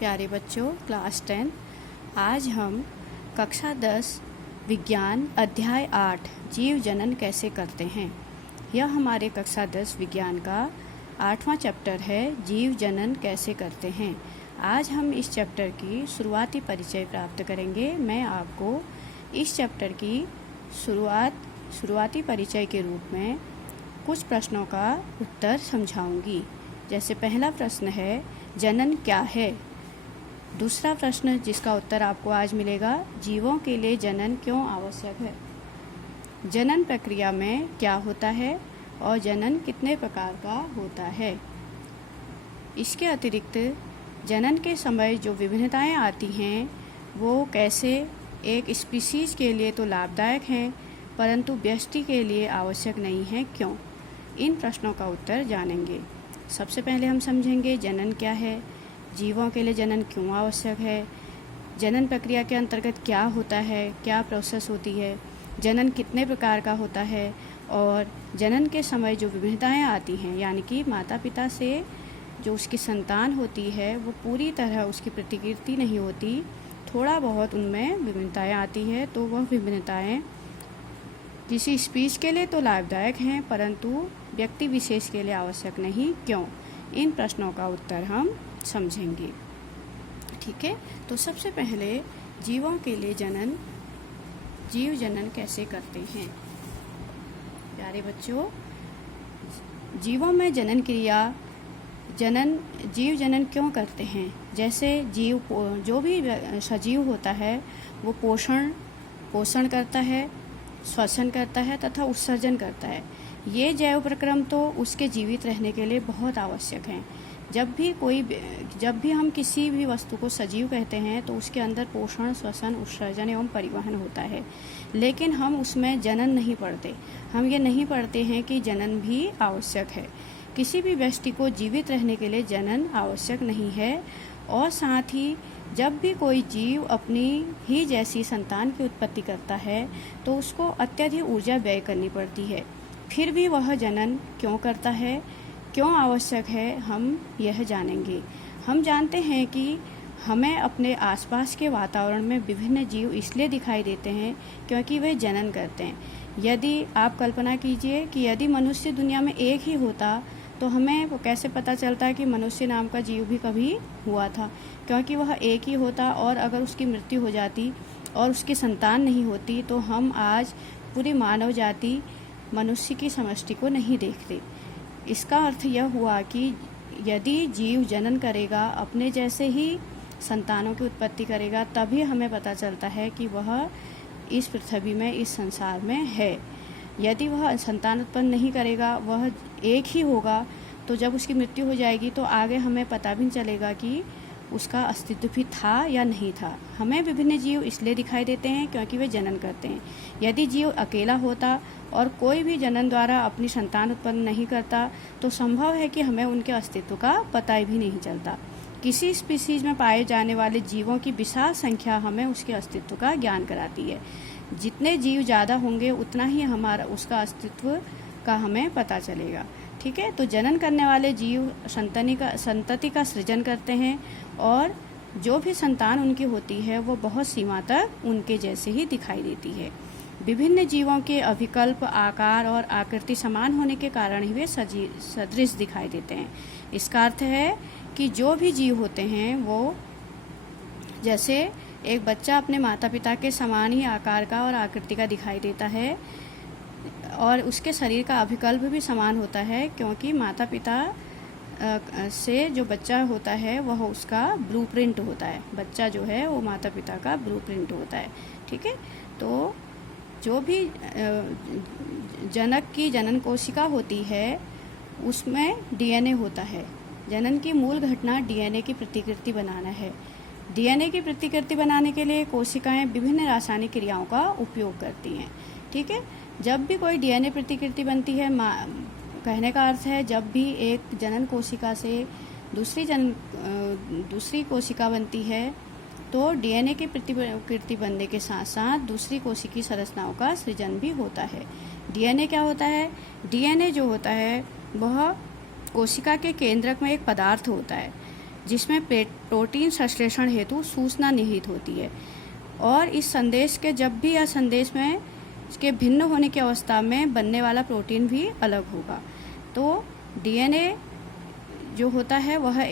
प्यारे बच्चों, क्लास 10 आज हम कक्षा 10 विज्ञान अध्याय 8 जीव जनन कैसे करते हैं। यह हमारे कक्षा 10 विज्ञान का 8वां चैप्टर है, जीव जनन कैसे करते हैं। आज हम इस चैप्टर की शुरुआती परिचय प्राप्त करेंगे। मैं आपको इस चैप्टर की शुरुआती परिचय के रूप में कुछ प्रश्नों का उत्तर समझाऊंगी। जैसे पहला प्रश्न है, जनन क्या है। दूसरा प्रश्न जिसका उत्तर आपको आज मिलेगा, जीवों के लिए जनन क्यों आवश्यक है। जनन प्रक्रिया में क्या होता है और जनन कितने प्रकार का होता है। इसके अतिरिक्त जनन के समय जो विभिन्नताएं आती हैं वो कैसे एक स्पीशीज के लिए तो लाभदायक हैं परंतु व्यष्टि के लिए आवश्यक नहीं है, क्यों। इन प्रश्नों का उत्तर जानेंगे। सबसे पहले हम समझेंगे जनन क्या है, जीवों के लिए जनन क्यों आवश्यक है, जनन प्रक्रिया के अंतर्गत क्या होता है, क्या प्रोसेस होती है, जनन कितने प्रकार का होता है और जनन के समय जो विभिन्नताएं आती हैं, यानी कि माता पिता से जो उसकी संतान होती है वो पूरी तरह उसकी प्रतिकृति नहीं होती, थोड़ा बहुत उनमें विभिन्नताएं आती है। तो वह विभिन्नताएं किसी स्पीच के लिए तो लाभदायक हैं परंतु व्यक्ति विशेष के लिए आवश्यक नहीं, क्यों। इन प्रश्नों का उत्तर हम समझेंगे। ठीक है, तो सबसे पहले जीवों के लिए जीव जनन कैसे करते हैं। प्यारे बच्चों, जीवों में जनन क्रिया जीव जनन क्यों करते हैं। जैसे जो भी सजीव होता है वो पोषण करता है, श्वसन करता है तथा उत्सर्जन करता है। ये जैव प्रक्रम तो उसके जीवित रहने के लिए बहुत आवश्यक हैं। जब भी हम किसी भी वस्तु को सजीव कहते हैं तो उसके अंदर पोषण, श्वसन, उत्सर्जन एवं परिवहन होता है, लेकिन हम उसमें जनन नहीं पढ़ते। हम ये नहीं पढ़ते हैं कि जनन भी आवश्यक है। किसी भी व्यक्ति को जीवित रहने के लिए जनन आवश्यक नहीं है। और साथ ही जब भी कोई जीव अपनी ही जैसी संतान की उत्पत्ति करता है तो उसको अत्यधिक ऊर्जा व्यय करनी पड़ती है। फिर भी वह जनन क्यों करता है, क्यों आवश्यक है, हम यह जानेंगे। हम जानते हैं कि हमें अपने आसपास के वातावरण में विभिन्न जीव इसलिए दिखाई देते हैं क्योंकि वे जनन करते हैं। यदि आप कल्पना कीजिए कि यदि मनुष्य दुनिया में एक ही होता तो हमें कैसे पता चलता है कि मनुष्य नाम का जीव भी कभी हुआ था, क्योंकि वह एक ही होता और अगर उसकी मृत्यु हो जाती और उसकी संतान नहीं होती तो हम आज पूरी मानव जाति मनुष्य की समष्टि को नहीं देखते। इसका अर्थ यह हुआ कि यदि जीव जनन करेगा, अपने जैसे ही संतानों की उत्पत्ति करेगा, तभी हमें पता चलता है कि वह इस पृथ्वी में, इस संसार में है। यदि वह संतान उत्पन्न नहीं करेगा, वह एक ही होगा, तो जब उसकी मृत्यु हो जाएगी तो आगे हमें पता भी नहीं चलेगा कि उसका अस्तित्व भी था या नहीं था। हमें विभिन्न जीव इसलिए दिखाई देते हैं क्योंकि वे जनन करते हैं। यदि जीव अकेला होता और कोई भी जनन द्वारा अपनी संतान उत्पन्न नहीं करता तो संभव है कि हमें उनके अस्तित्व का पता भी नहीं चलता। किसी स्पीशीज में पाए जाने वाले जीवों की विशाल संख्या हमें उसके अस्तित्व का ज्ञान कराती है। जितने जीव ज़्यादा होंगे उतना ही उसका अस्तित्व का हमें पता चलेगा। ठीक है, तो जनन करने वाले जीव संतति का सृजन करते हैं और जो भी संतान उनकी होती है वो बहुत सीमा तक उनके जैसे ही दिखाई देती है। विभिन्न जीवों के अभिकल्प, आकार और आकृति समान होने के कारण ही वे सदृश दिखाई देते हैं। इसका अर्थ है कि जो भी जीव होते हैं वो, जैसे एक बच्चा अपने माता पिता के समान ही आकार का और आकृति का दिखाई देता है और उसके शरीर का अभिकल्प भी समान होता है, क्योंकि माता पिता से जो बच्चा होता है वह उसका ब्लूप्रिंट होता है। बच्चा जो है वो माता पिता का ब्लूप्रिंट होता है। ठीक है, तो जो भी जनक की जनन कोशिका होती है उसमें डीएनए होता है। जनन की मूल घटना डीएनए की प्रतिकृति बनाना है। डीएनए की प्रतिकृति बनाने के लिए कोशिकाएं विभिन्न रासायनिक क्रियाओं का उपयोग करती हैं। ठीक है, जब भी कोई डीएनए प्रतिकृति बनती है, कहने का अर्थ है जब भी एक जनन कोशिका से दूसरी कोशिका बनती है तो डीएनए की प्रतिकृति बनने के साथ साथ दूसरी कोशिकीय संरचनाओं का सृजन भी होता है। डीएनए क्या होता है? डीएनए जो होता है वह कोशिका के केंद्रक में एक पदार्थ होता है जिसमें प्रोटीन संश्लेषण हेतु सूचना निहित होती है। और इस संदेश के जब भी यह संदेश में इसके भिन्न होने की अवस्था में बनने वाला प्रोटीन भी अलग होगा। तो डीएनए जो होता है वह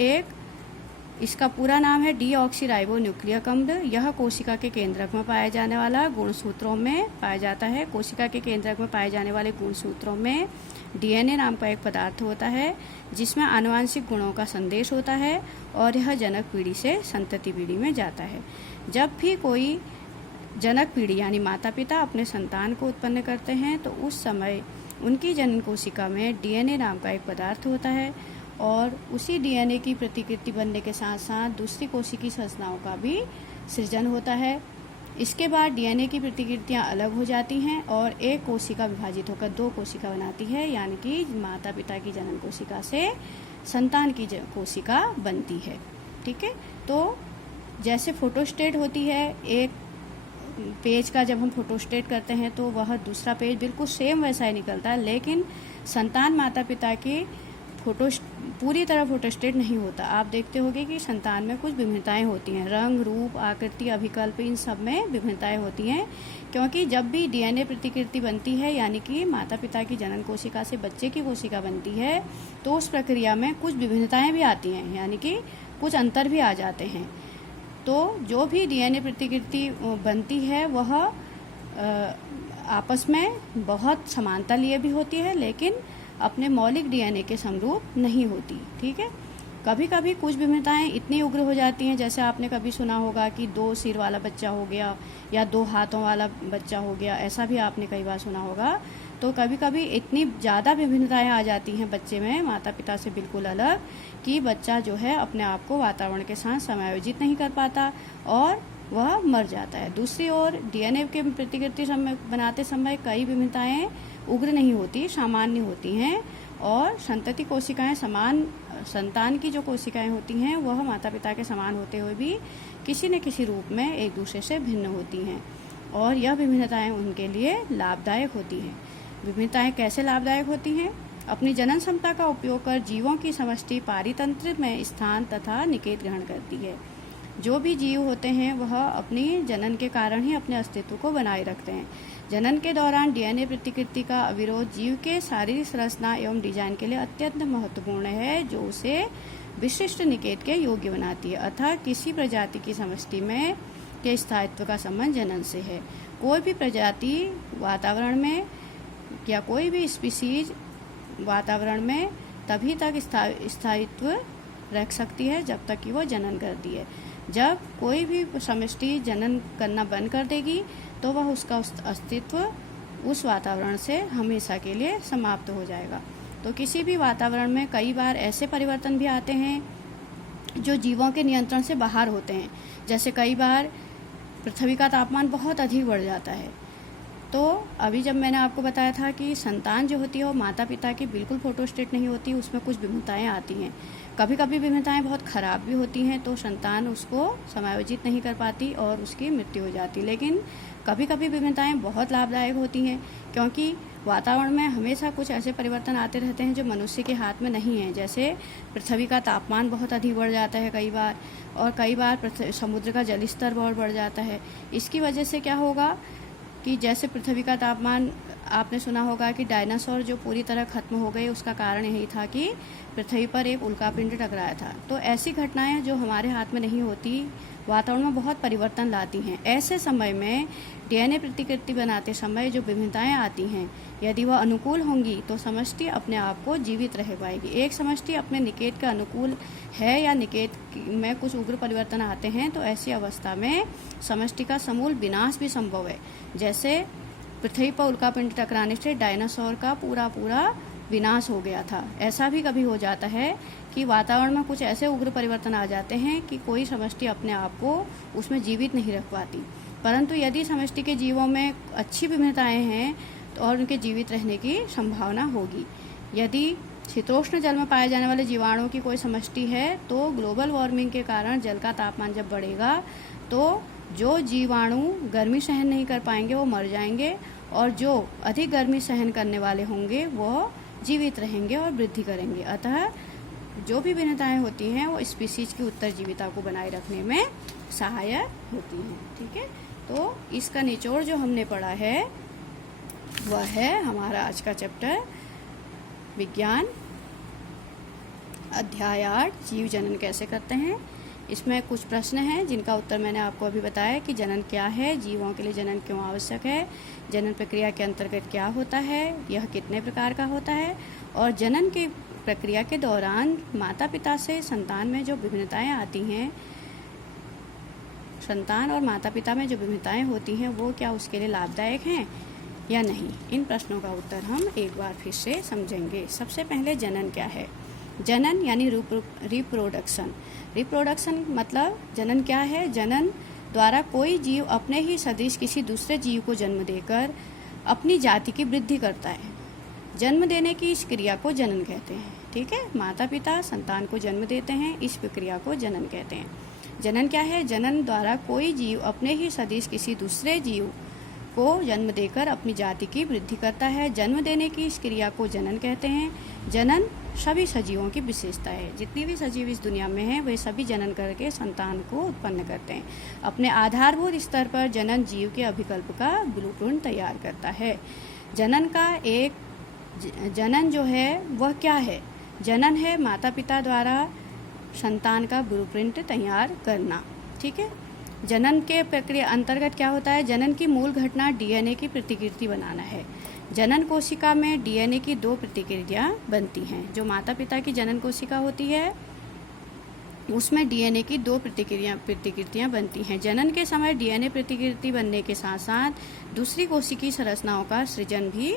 इसका पूरा नाम है डीऑक्सीराइबोन्यूक्लिक अम्ल। यह कोशिका के केंद्रक में पाया जाने वाला गुणसूत्रों में पाया जाता है। कोशिका के केंद्रक में पाए जाने वाले गुणसूत्रों में डीएनए नाम का एक पदार्थ होता है जिसमें आनुवांशिक गुणों का संदेश होता है और यह जनक पीढ़ी से संतति पीढ़ी में जाता है। जब भी कोई जनक पीढ़ी यानी माता पिता अपने संतान को उत्पन्न करते हैं तो उस समय उनकी जनन कोशिका में डीएनए नाम का एक पदार्थ होता है और उसी डीएनए की प्रतिकृति बनने के साथ साथ दूसरी कोशिकीय संरचनाओं का भी सृजन होता है। इसके बाद डीएनए की प्रतिकृतियां अलग हो जाती हैं और एक कोशिका विभाजित होकर दो कोशिका बनाती है, यानी कि माता पिता की जनन कोशिका से संतान की कोशिका बनती है। ठीक है, तो जैसे फोटोस्टेट होती है, एक पेज का जब हम फोटोस्टेट करते हैं तो वह दूसरा पेज बिल्कुल सेम वैसा ही निकलता है, लेकिन संतान माता पिता की पूरी तरह फोटोस्टेट नहीं होता। आप देखते होंगे कि संतान में कुछ विभिन्नताएं होती हैं, रंग, रूप, आकृति, अभिकल्प, इन सब में विभिन्नताएं होती हैं, क्योंकि जब भी डीएनए प्रतिकृति बनती है यानी कि माता पिता की जनन कोशिका से बच्चे की कोशिका बनती है तो उस प्रक्रिया में कुछ विभिन्नताएं भी आती हैं, यानी कि कुछ अंतर भी आ जाते हैं। तो जो भी डीएनए प्रतिकृति बनती है वह आपस में बहुत समानता लिए भी होती है, लेकिन अपने मौलिक डीएनए के समरूप नहीं होती। ठीक है, कभी कभी कुछ विभिन्नताएं इतनी उग्र हो जाती हैं, जैसे आपने कभी सुना होगा कि 2 सिर वाला बच्चा हो गया या 2 हाथों वाला बच्चा हो गया, ऐसा भी आपने कई बार सुना होगा। तो कभी कभी इतनी ज़्यादा विभिन्नताएं आ जाती हैं बच्चे में माता पिता से बिल्कुल अलग कि बच्चा जो है अपने आप को वातावरण के साथ समायोजित नहीं कर पाता और वह मर जाता है। दूसरी ओर डीएनए के प्रतिकृति बनाते समय कई विभिन्नताएं उग्र नहीं होती, सामान्य होती हैं और संतति कोशिकाएं संतान की जो कोशिकाएं होती हैं वह माता पिता के समान होते हुए भी किसी न किसी रूप में एक दूसरे से भिन्न होती हैं और यह विभिन्नताएं उनके लिए लाभदायक होती हैं। विभिन्नताएं कैसे लाभदायक होती हैं? अपनी जनन क्षमता का उपयोग कर जीवों की समष्टि पारितंत्र में स्थान तथा निकेत ग्रहण करती है। जो भी जीव होते हैं वह अपनी जनन के कारण ही अपने अस्तित्व को बनाए रखते हैं। जनन के दौरान डीएनए प्रतिकृति का अविरोध जीव के शारीरिक संरचना एवं डिजाइन के लिए अत्यंत महत्वपूर्ण है, जो उसे विशिष्ट निकेत के योग्य बनाती है। अतः किसी प्रजाति की समष्टि में के स्थायित्व का संबंध जनन से है। कोई भी प्रजाति वातावरण में या कोई भी स्पीसीज वातावरण में तभी तक स्थायित्व रख सकती है जब तक कि वो जनन करती है। जब कोई भी समष्टि जनन करना बंद कर देगी तो वह उसका अस्तित्व उस वातावरण से हमेशा के लिए समाप्त हो जाएगा। तो किसी भी वातावरण में कई बार ऐसे परिवर्तन भी आते हैं जो जीवों के नियंत्रण से बाहर होते हैं। जैसे कई बार पृथ्वी का तापमान बहुत अधिक बढ़ जाता है। तो अभी जब मैंने आपको बताया था कि संतान जो होती है वो माता पिता की बिल्कुल फोटोस्टेट नहीं होती, उसमें कुछ विभिन्नताएं आती हैं। कभी कभी विभिन्नताएं बहुत ख़राब भी होती हैं तो संतान उसको समायोजित नहीं कर पाती और उसकी मृत्यु हो जाती। लेकिन कभी कभी विभिन्नताएं बहुत लाभदायक होती हैं, क्योंकि वातावरण में हमेशा कुछ ऐसे परिवर्तन आते रहते हैं जो मनुष्य के हाथ में नहीं है। जैसे पृथ्वी का तापमान बहुत अधिक बढ़ जाता है कई बार, और कई बार समुद्र का जल स्तर बहुत बढ़ जाता है। इसकी वजह से क्या होगा कि जैसे पृथ्वी का तापमान, आपने सुना होगा कि डायनासोर जो पूरी तरह खत्म हो गए, उसका कारण यही था कि पृथ्वी पर एक उल्कापिंड टकराया था। तो ऐसी घटनाएं जो हमारे हाथ में नहीं होती वातावरण में बहुत परिवर्तन लाती हैं। ऐसे समय में डीएनए प्रतिकृति बनाते समय जो विभिन्नताएं आती हैं, यदि वह अनुकूल होंगी तो समष्टि अपने आप को जीवित रह पाएगी। एक समष्टि अपने निकेत के अनुकूल है या निकेत में कुछ उग्र परिवर्तन आते हैं तो ऐसी अवस्था में समष्टि का समूल विनाश भी संभव है। जैसे पृथ्वी पर उल्कापिंड टकराने से डायनासोर का पूरा विनाश हो गया था। ऐसा भी कभी हो जाता है कि वातावरण में कुछ ऐसे उग्र परिवर्तन आ जाते हैं कि कोई समष्टि अपने आप को उसमें जीवित नहीं रख पाती। परंतु यदि समष्टि के जीवों में अच्छी विभिन्नताएं हैं तो और उनके जीवित रहने की संभावना होगी। यदि शीतोष्ण जल में पाए जाने वाले जीवाणुओं की कोई समष्टि है तो ग्लोबल वार्मिंग के कारण जल का तापमान जब बढ़ेगा तो जो जीवाणु गर्मी सहन नहीं कर पाएंगे वो मर जाएंगे, और जो अधिक गर्मी सहन करने वाले होंगे वो जीवित रहेंगे और वृद्धि करेंगे। अतः जो भी भिन्नताएं होती हैं वो स्पीसीज की उत्तरजीविता को बनाए रखने में सहायक होती हैं। ठीक है, तो इसका निचोड़ जो हमने पढ़ा है वह है हमारा आज का चैप्टर विज्ञान अध्याय 8 जीव जनन कैसे करते हैं। इसमें कुछ प्रश्न हैं जिनका उत्तर मैंने आपको अभी बताया कि जनन क्या है, जीवों के लिए जनन क्यों आवश्यक है, जनन प्रक्रिया के अंतर्गत क्या होता है, यह कितने प्रकार का होता है, और जनन की प्रक्रिया के दौरान माता पिता से संतान में जो विभिन्नताएं आती हैं, संतान और माता पिता में जो विभिन्नताएं होती हैं वो क्या उसके लिए लाभदायक हैं या नहीं। इन प्रश्नों का उत्तर हम एक बार फिर से समझेंगे। सबसे पहले जनन क्या है। जनन यानी रिप्रोडक्शन। रिप्रोडक्शन मतलब जनन क्या है, जनन द्वारा कोई जीव अपने ही सदृश किसी दूसरे जीव को जन्म देकर अपनी जाति की वृद्धि करता है। जन्म देने की इस क्रिया को जनन कहते हैं। ठीक है, माता पिता संतान को जन्म देते हैं, इस प्रक्रिया को जनन कहते हैं। जनन क्या है, जनन द्वारा कोई जीव अपने ही सदृश किसी दूसरे जीव को जन्म देकर अपनी जाति की वृद्धि करता है। जन्म देने की इस क्रिया को जनन कहते हैं। जनन सभी सजीवों की विशेषता है। जितने भी सजीव इस दुनिया में हैं वे सभी जनन करके संतान को उत्पन्न करते हैं। अपने आधारभूत स्तर पर जनन जीव के अभिकल्प का ब्लूप्रिंट तैयार करता है। जनन जो है वह क्या है, जनन है माता पिता द्वारा संतान का ब्लूप्रिंट तैयार करना। ठीक है, जनन के प्रक्रिया अंतर्गत क्या होता है, जनन की मूल घटना डीएनए की प्रतिकृति बनाना है। जनन कोशिका में डीएनए की 2 प्रतिकृतियां बनती हैं। जो माता पिता की जनन कोशिका होती है उसमें डीएनए की 2 प्रतिकृतियां बनती हैं। जनन के समय डीएनए प्रतिकृति बनने के साथ साथ दूसरी कोशिकीय संरचनाओं का सृजन भी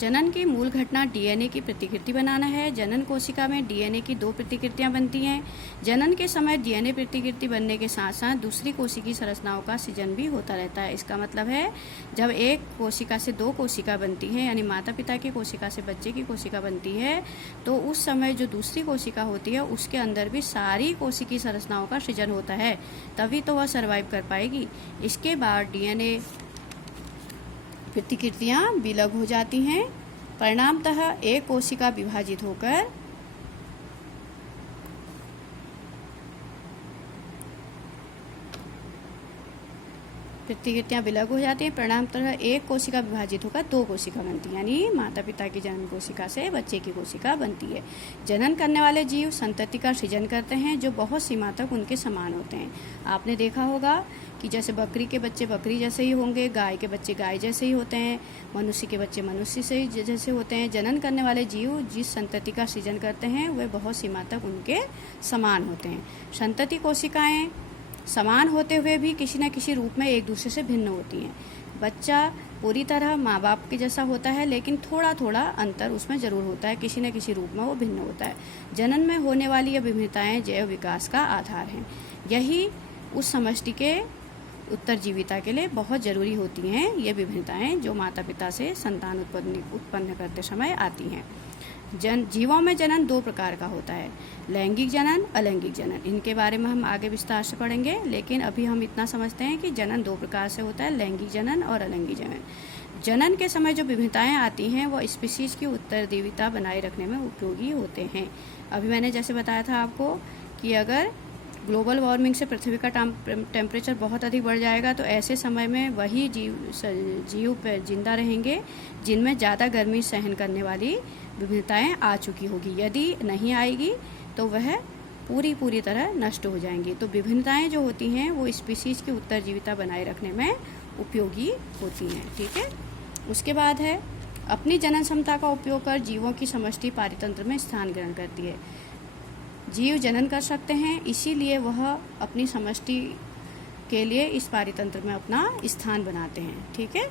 जनन की मूल घटना डीएनए की प्रतिकृति बनाना है। जनन कोशिका में डीएनए की 2 प्रतिकृतियां बनती हैं। जनन के समय डीएनए प्रतिकृति बनने के साथ साथ दूसरी कोशिकीय संरचनाओं का सृजन भी होता रहता है। इसका मतलब है जब एक कोशिका से 2 कोशिका बनती है यानी माता पिता की कोशिका से बच्चे की कोशिका बनती है तो उस समय जो दूसरी कोशिका होती है उसके अंदर भी सारी कोशिकीय संरचनाओं का सृजन होता है, तभी तो वह सर्वाइव कर पाएगी। इसके बाद डीएनए प्रतिकृतियां विलग हो जाती हैं। परिणामतः एक कोशिका विभाजित होकर प्रतिकृतियां विलग हो जाती हैं। परिणामतः एक कोशिका विभाजित होकर 2 कोशिका बनती है यानी माता पिता की जन्म कोशिका से बच्चे की कोशिका बनती है। जनन करने वाले जीव संतति का सृजन करते हैं जो बहुत सीमा तक उनके समान होते हैं। आपने देखा होगा कि जैसे बकरी के बच्चे बकरी जैसे ही होंगे, गाय के बच्चे गाय जैसे ही होते हैं, मनुष्य के बच्चे मनुष्य से जैसे होते हैं। जनन करने वाले जीव जिस संतति का सृजन करते हैं वे बहुत सीमा तक उनके समान होते हैं। संतति कोशिकाएं समान होते हुए भी किसी न किसी रूप में एक दूसरे से भिन्न होती हैं। बच्चा पूरी तरह माँ बाप के जैसा होता है लेकिन थोड़ा थोड़ा अंतर उसमें जरूर होता है, किसी न किसी रूप में वो भिन्न होता है। जनन में होने वाली ये विभिन्नताएं जैव विकास का आधार हैं। यही उस समष्टि के उत्तरजीविता के लिए बहुत ज़रूरी होती हैं ये विभिन्नताएं जो माता पिता से संतान उत्पन्न करते समय आती हैं। जीवों में जनन 2 प्रकार का होता है, लैंगिक जनन, अलैंगिक जनन। इनके बारे में हम आगे विस्तार से पढ़ेंगे, लेकिन अभी हम इतना समझते हैं कि जनन 2 प्रकार से होता है, लैंगिक जनन और अलैंगिक जनन। जनन के समय जो विभिन्नताएं आती हैं वो स्पीशीज की उत्तरजीविता बनाए रखने में उपयोगी होते हैं। अभी मैंने जैसे बताया था आपको कि अगर ग्लोबल वार्मिंग से पृथ्वी का टेम्परेचर बहुत अधिक बढ़ जाएगा तो ऐसे समय में वही जीव जिंदा रहेंगे जिनमें ज़्यादा गर्मी सहन करने वाली विभिन्नताएं आ चुकी होगी। यदि नहीं आएगी तो वह पूरी तरह नष्ट हो जाएंगी। तो विभिन्नताएं जो होती हैं वो स्पीशीज की उत्तरजीविता बनाए रखने में उपयोगी होती हैं। ठीक है, उसके बाद है अपनी जनन क्षमता का उपयोग कर जीवों की समष्टि पारितंत्र में स्थान ग्रहण करती है। जीव जनन कर सकते हैं, इसीलिए वह अपनी समष्टि के लिए इस पारितंत्र में अपना स्थान बनाते हैं। ठीक है,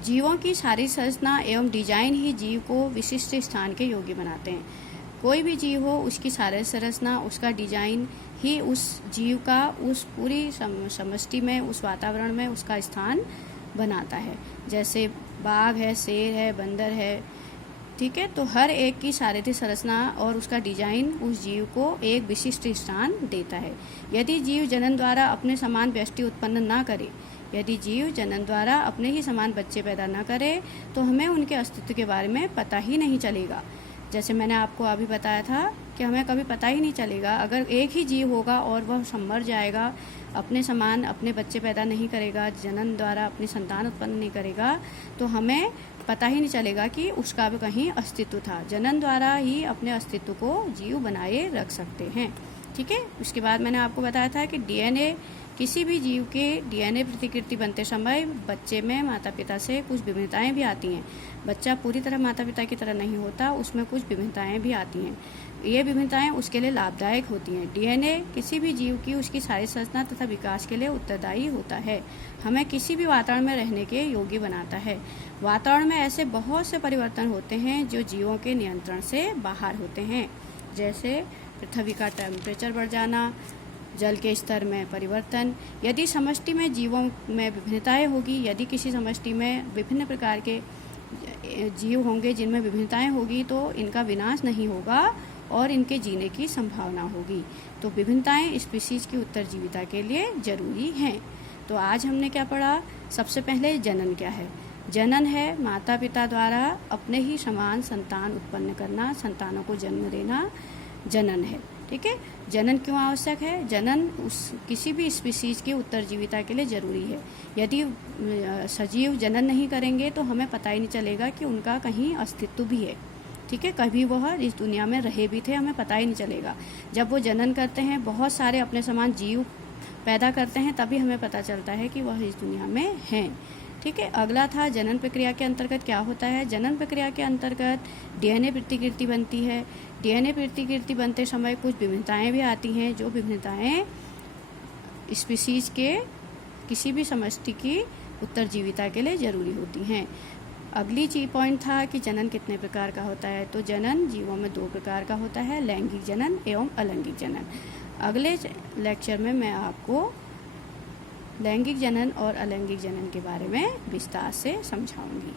जीवों की शारीरिक संरचना एवं डिजाइन ही जीव को विशिष्ट स्थान के योग्य बनाते हैं। कोई भी जीव हो उसकी शारीरिक संरचना, उसका डिजाइन ही उस जीव का उस पूरी समष्टि में, उस वातावरण में उसका स्थान बनाता है। जैसे बाघ है, शेर है, बंदर है, ठीक है। तो हर एक की शारीरिक संरचना और उसका डिजाइन उस जीव को एक विशिष्ट स्थान देता है। यदि जीव जनन द्वारा अपने समान व्यष्टि उत्पन्न ना करे, यदि जीव जनन द्वारा अपने ही समान बच्चे पैदा न करे, तो हमें उनके अस्तित्व के बारे में पता ही नहीं चलेगा। जैसे मैंने आपको अभी बताया था कि हमें कभी पता ही नहीं चलेगा। अगर एक ही जीव होगा और वह मर जाएगा, अपने समान अपने बच्चे पैदा नहीं करेगा, जनन द्वारा अपनी संतान उत्पन्न नहीं करेगा, तो हमें पता ही नहीं चलेगा कि उसका भी कहीं अस्तित्व था। जनन द्वारा ही अपने अस्तित्व को जीव बनाए रख सकते हैं। ठीक है। उसके बाद मैंने आपको बताया था कि डीएनए, किसी भी जीव के डीएनए प्रतिकृति बनते समय बच्चे में माता पिता से कुछ विभिन्नताएं भी आती हैं। बच्चा पूरी तरह माता पिता की तरह नहीं होता, उसमें कुछ विभिन्नताएं भी आती हैं। ये विभिन्नताएं उसके लिए लाभदायक होती हैं। डीएनए किसी भी जीव की उसकी शारीरिक संरचना तथा विकास के लिए उत्तरदायी होता है, हमें किसी भी वातावरण में रहने के योग्य बनाता है। वातावरण में ऐसे बहुत से परिवर्तन होते हैं जो जीवों के नियंत्रण से बाहर होते हैं, जैसे पृथ्वी का टेम्परेचर बढ़ जाना, जल के स्तर में परिवर्तन। यदि समष्टि में जीवों में विभिन्नताएं होगी, यदि किसी समष्टि में विभिन्न प्रकार के जीव होंगे जिनमें विभिन्नताएं होगी, तो इनका विनाश नहीं होगा और इनके जीने की संभावना होगी। तो विभिन्नताएं स्पीशीज की उत्तरजीविता के लिए जरूरी हैं। तो आज हमने क्या पढ़ा? सबसे पहले जनन क्या है। जनन है माता पिता द्वारा अपने ही समान संतान उत्पन्न करना, संतानों को जन्म देना जनन है। ठीक है। जनन क्यों आवश्यक है? जनन किसी भी स्पीशीज की उत्तरजीविता के लिए जरूरी है। यदि सजीव जनन नहीं करेंगे तो हमें पता ही नहीं चलेगा कि उनका कहीं अस्तित्व भी है। ठीक है। कभी वह इस दुनिया में रहे भी थे, हमें पता ही नहीं चलेगा। जब वो जनन करते हैं, बहुत सारे अपने समान जीव पैदा करते हैं, तभी हमें पता चलता है कि वह इस दुनिया में हैं। ठीक है। अगला था जनन प्रक्रिया के अंतर्गत क्या होता है। जनन प्रक्रिया के अंतर्गत डीएनए प्रतिकृति बनती है। डीएनए प्रतिकृति बनते समय कुछ विभिन्नताएं भी आती हैं, जो विभिन्नताएं स्पीशीज के किसी भी समष्टि की उत्तरजीविता के लिए जरूरी होती हैं। अगली पॉइंट था कि जनन कितने प्रकार का होता है। तो जनन जीवों में 2 प्रकार का होता है, लैंगिक जनन एवं अलैंगिक जनन। अगले लेक्चर में मैं आपको लैंगिक जनन और अलैंगिक जनन के बारे में विस्तार से समझाऊंगी।